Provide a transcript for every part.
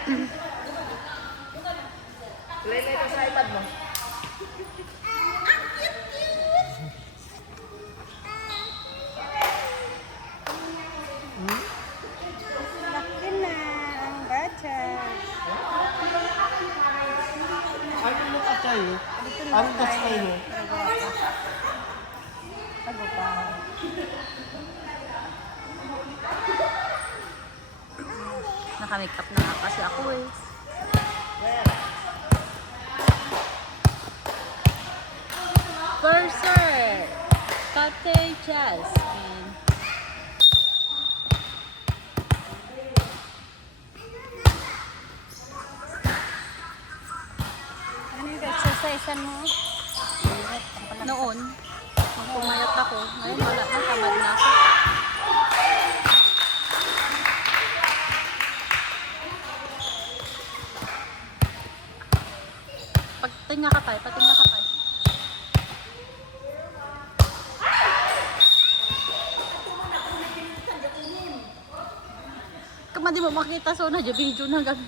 Play na ito sa iPad mo. Laki na ang budget. Ano mo ka tayo? Ano ka tayo? Tago pa. Naka-makeup na nga kasi ako eh. Verser! Kate Jasmine. Ano yung exercise mo? Noon, nung pumayat ako, ngayon wala na, tamad na ako. Patinga ka pa, patinga ka pa. Kama di mo makita so na video na gabi.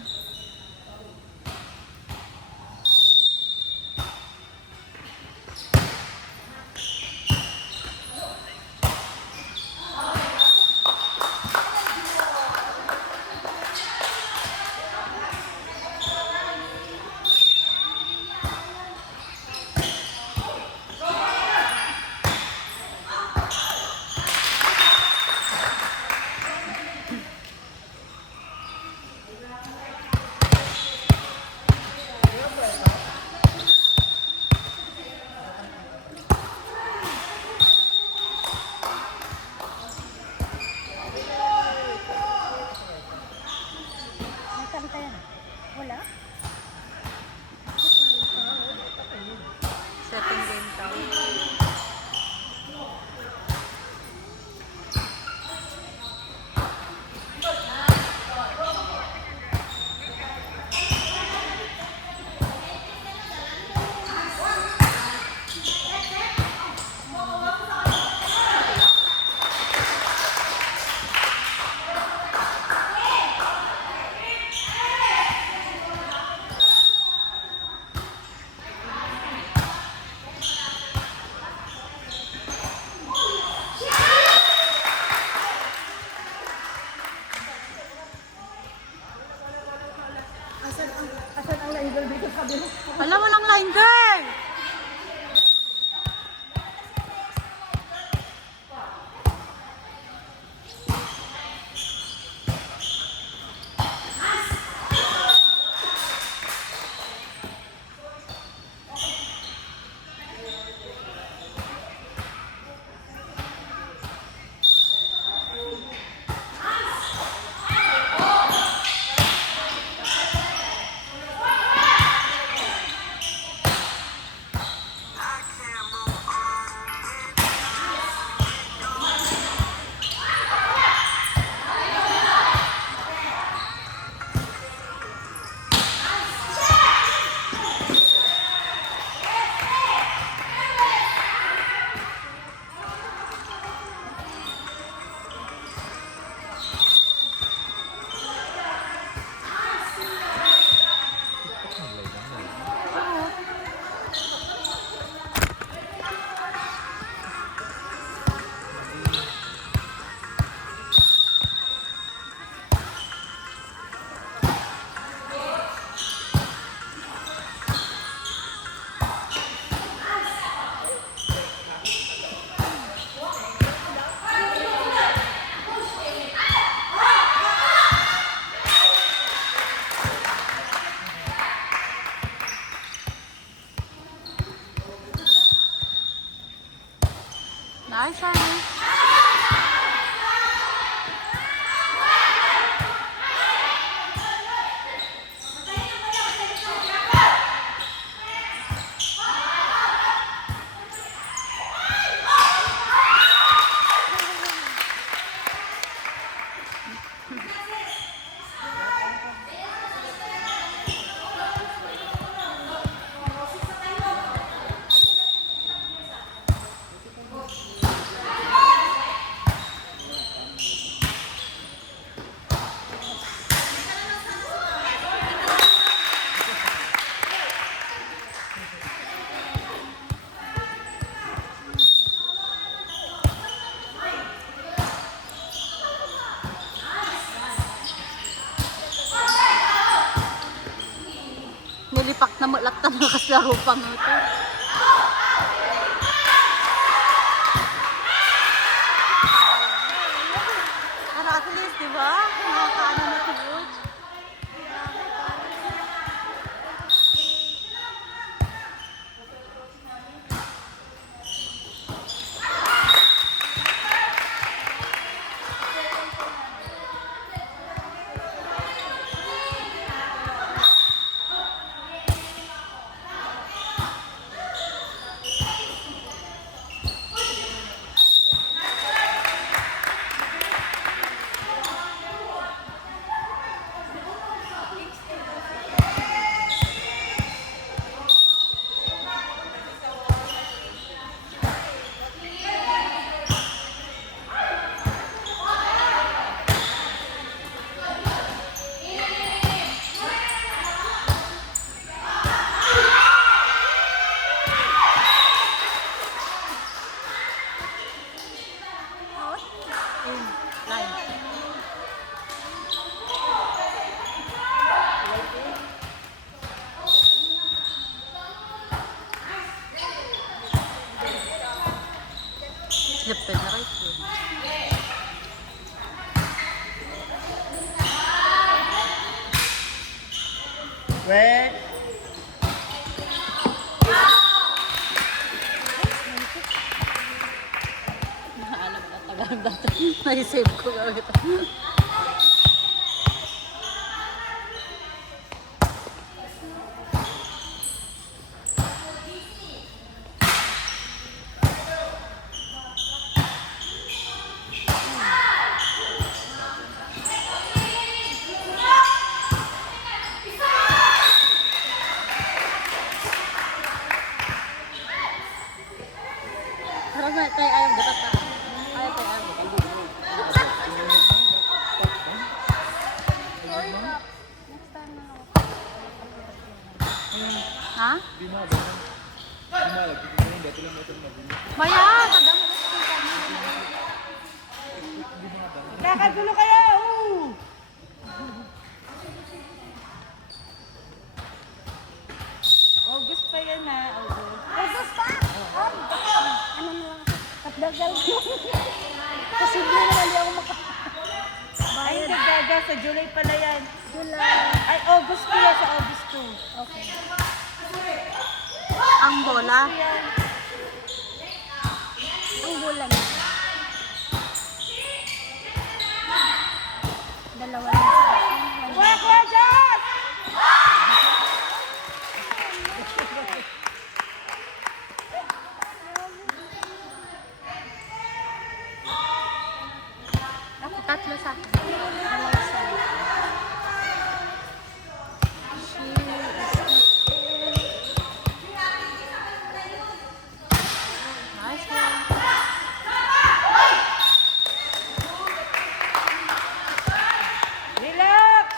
Nakanta yan. Wala? Setting game daw. Asan ang idol dito sa kabila? Alam mo ng line girl! Namulatan na kaslaro pang ito. Ano at least, di ba? Nakakaano na tubod. Depende na right yun. Wait. Alam na tagal dati. Naisave ko gawin ito. Harap na tayo ayaw dapat na. Ayaw tayo ayaw dapat. Next time na ako. Ha? Maya, tagang Nakagulo kayo! Oo! August pa yan na. August. August pa! Ay, ano na lang ako. Katdagal ko. Posible naman di ako Ay, nagdaga. Sa July pala yan. July. Ay, August pa yan. Sa August 2. Okay. ang bola. Ang bulan. Dalawa lang sa akin. Kuya, kuya, dyan! Ako tatlo sa akin. Dalawa sa akin. Nice one. Relax!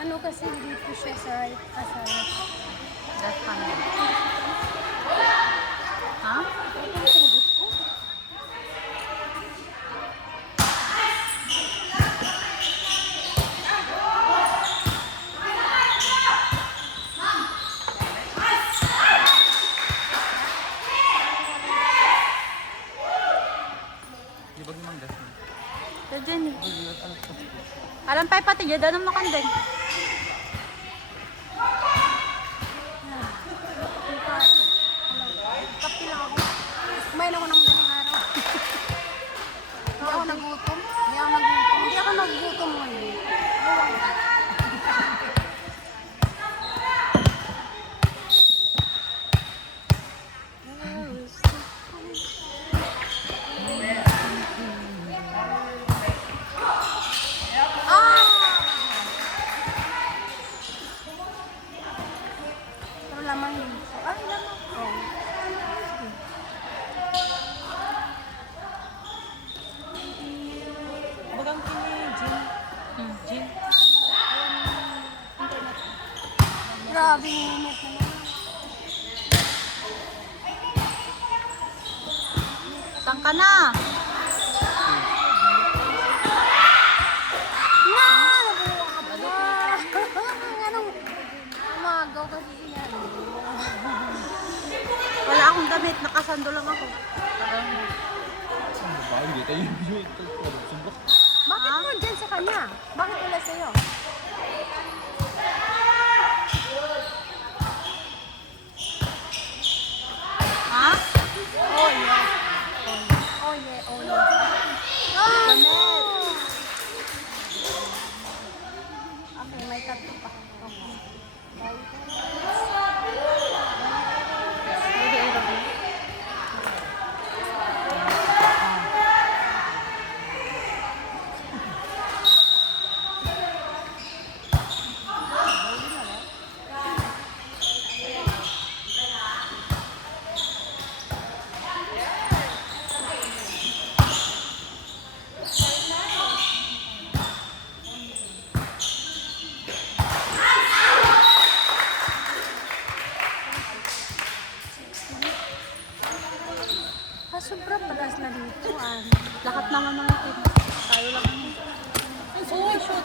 Ano kasi dito siya sa right kasama. That's funny. Ha? Diyan eh. Alam pa pati yun, anong nakandeng? Kapi lang ako. Kumain ako ng ganang araw. Hindi ako nagutom. Hindi ako nagutom ngayon. Pero laman yun. Ay, laman. Oh. Diyan ka na. Na! Nabuha ka pa na! Anong umagaw kasi siya. Wala akong damit. Nakasando lang ako. Hindi tayo yun. Sumbok. Bakit mo dyan sa kanya? Bakit wala sa'yo? Ha? Oh, yeah. Oh, yeah. Oh, yeah. Oh, no! Okay, may tattoo pa. Okay. Sobrang palas na dito. Lahat naman mga team. Tayo lang. Oh, shoot.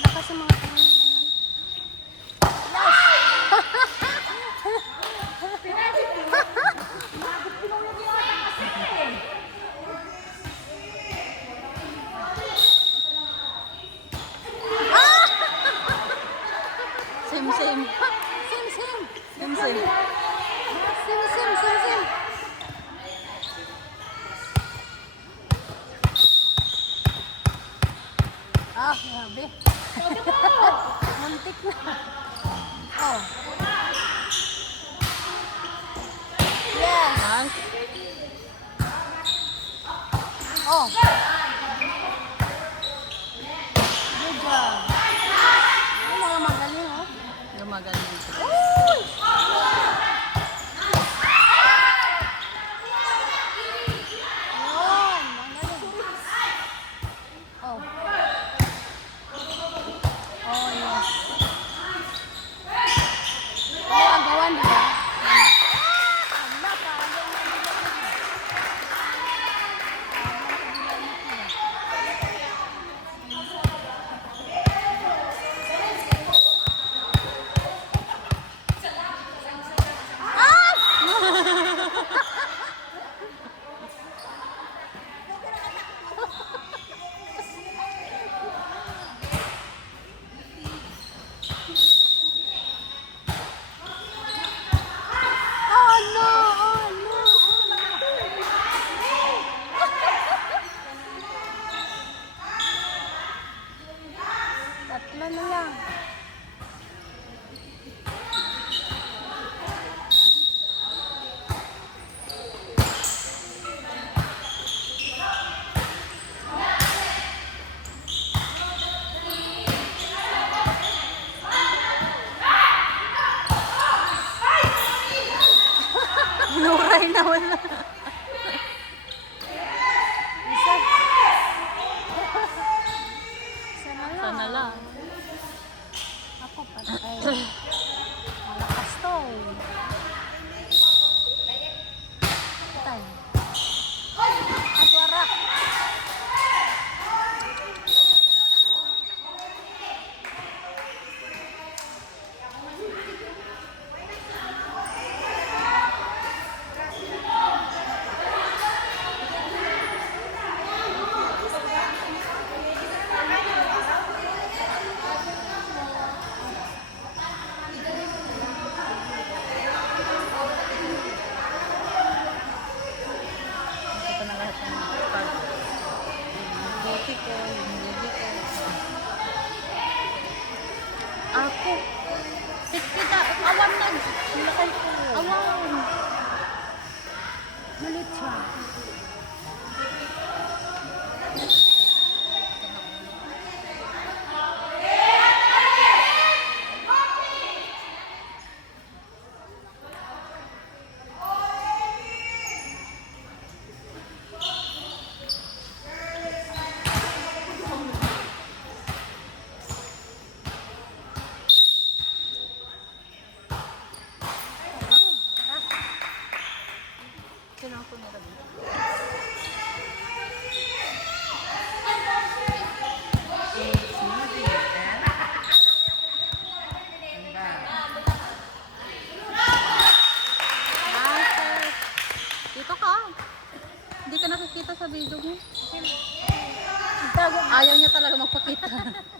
Lakas sa mga tingin ngayon. Same. Sim. Ah, grabe. Muntik na. Oh. Yes. Nice. Oh. Good job. Ay, mga magaling, oh. Gumagaling. Yun, magaling. Oh. Oh, yes. Ano ang gawan, di ba? Ala, parang yung Oh no! Oh no! Tatlo na lang. Nuray na wala. Isa. Isa na lang. Sana lang. Ako patay. Malakas to. Patay. Atwara. Ito na lahat ng pag yung beauty ko, yung movie ko. Ako. Kita, awan na. Lakay ko. Awan. Malit siya. Ito.